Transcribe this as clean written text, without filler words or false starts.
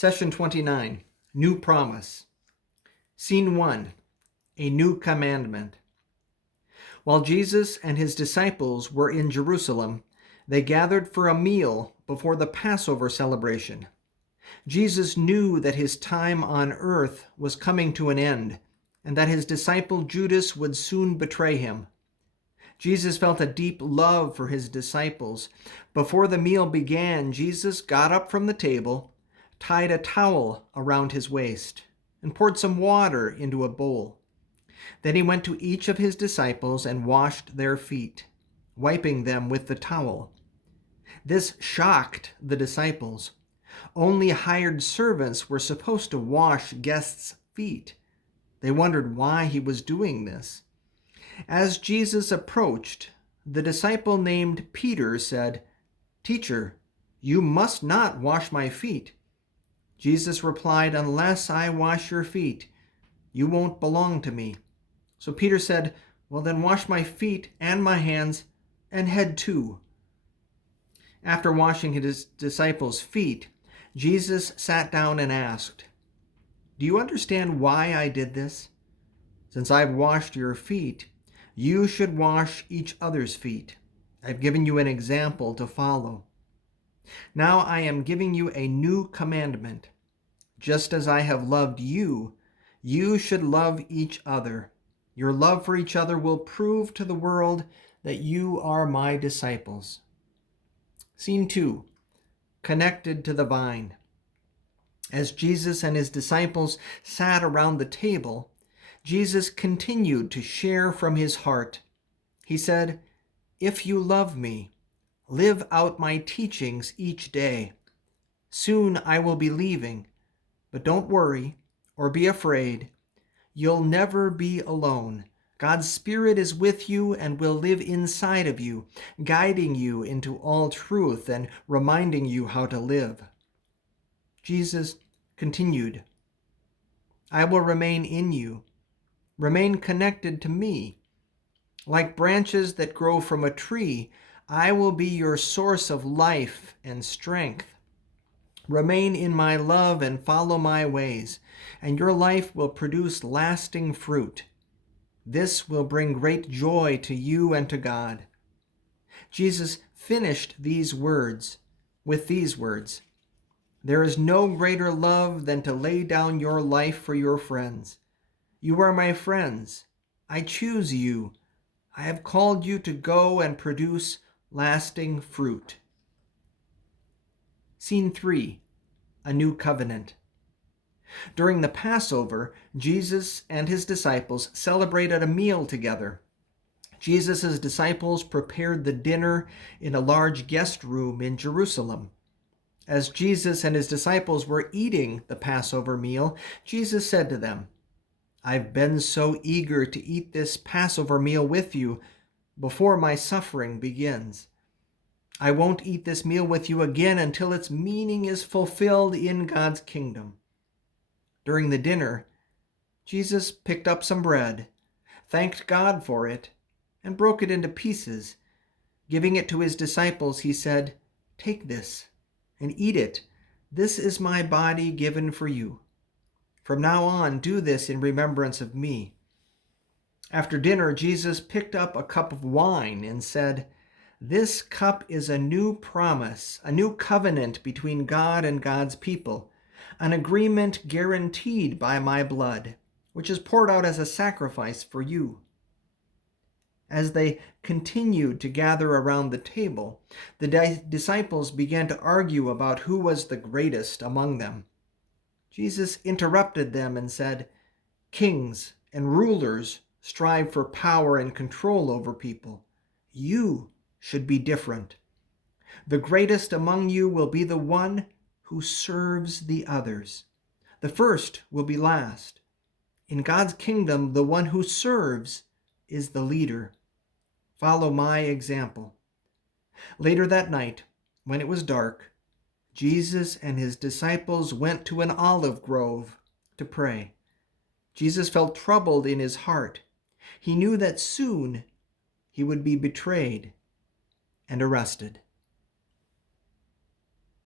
Session 29, New Promise. Scene 1, A New Commandment. While Jesus and his disciples were in Jerusalem, they gathered for a meal before the Passover celebration. Jesus knew that his time on earth was coming to an end, and that his disciple Judas would soon betray him. Jesus felt a deep love for his disciples. Before the meal began, Jesus got up from the table, tied a towel around his waist, and poured some water into a bowl. Then he went to each of his disciples and washed their feet, wiping them with the towel. This shocked the disciples. Only hired servants were supposed to wash guests' feet. They wondered why he was doing this. As Jesus approached, the disciple named Peter said, "Teacher, you must not wash my feet." Jesus replied, "Unless I wash your feet, you won't belong to me." So Peter said, "Well, then wash my feet and my hands and head too." After washing his disciples' feet, Jesus sat down and asked, "Do you understand why I did this? Since I've washed your feet, you should wash each other's feet. I've given you an example to follow. Now I am giving you a new commandment. Just as I have loved you, you should love each other. Your love for each other will prove to the world that you are my disciples." Scene 2, Connected to the Vine. As Jesus and his disciples sat around the table, Jesus continued to share from his heart. He said, "If you love me, live out my teachings each day. Soon I will be leaving, but don't worry or be afraid. You'll never be alone. God's Spirit is with you and will live inside of you, guiding you into all truth and reminding you how to live." Jesus continued, "I will remain in you. Remain connected to me. Like branches that grow from a tree, I will be your source of life and strength. Remain in my love and follow my ways, and your life will produce lasting fruit. This will bring great joy to you and to God." Jesus finished these words with these words, "There is no greater love than to lay down your life for your friends. You are my friends. I choose you. I have called you to go and produce lasting fruit." Scene 3, A New Covenant. During the Passover, Jesus and his disciples celebrated a meal together. Jesus' disciples prepared the dinner in a large guest room in Jerusalem. As Jesus and his disciples were eating the Passover meal, Jesus said to them, "I've been so eager to eat this Passover meal with you before my suffering begins. I won't eat this meal with you again until its meaning is fulfilled in God's kingdom." During the dinner, Jesus picked up some bread, thanked God for it, and broke it into pieces. Giving it to his disciples, he said, "Take this and eat it. This is my body given for you. From now on, do this in remembrance of me." After dinner, Jesus picked up a cup of wine and said, "This cup is a new promise, a new covenant between God and God's people, an agreement guaranteed by my blood, which is poured out as a sacrifice for you." As they continued to gather around the table, the disciples began to argue about who was the greatest among them. Jesus interrupted them and said, "Kings and rulers strive for power and control over people. You should be different. The greatest among you will be the one who serves the others. The first will be last. In God's kingdom, the one who serves is the leader. Follow my example." Later that night, when it was dark, Jesus and his disciples went to an olive grove to pray. Jesus felt troubled in his heart. He knew that soon he would be betrayed and arrested.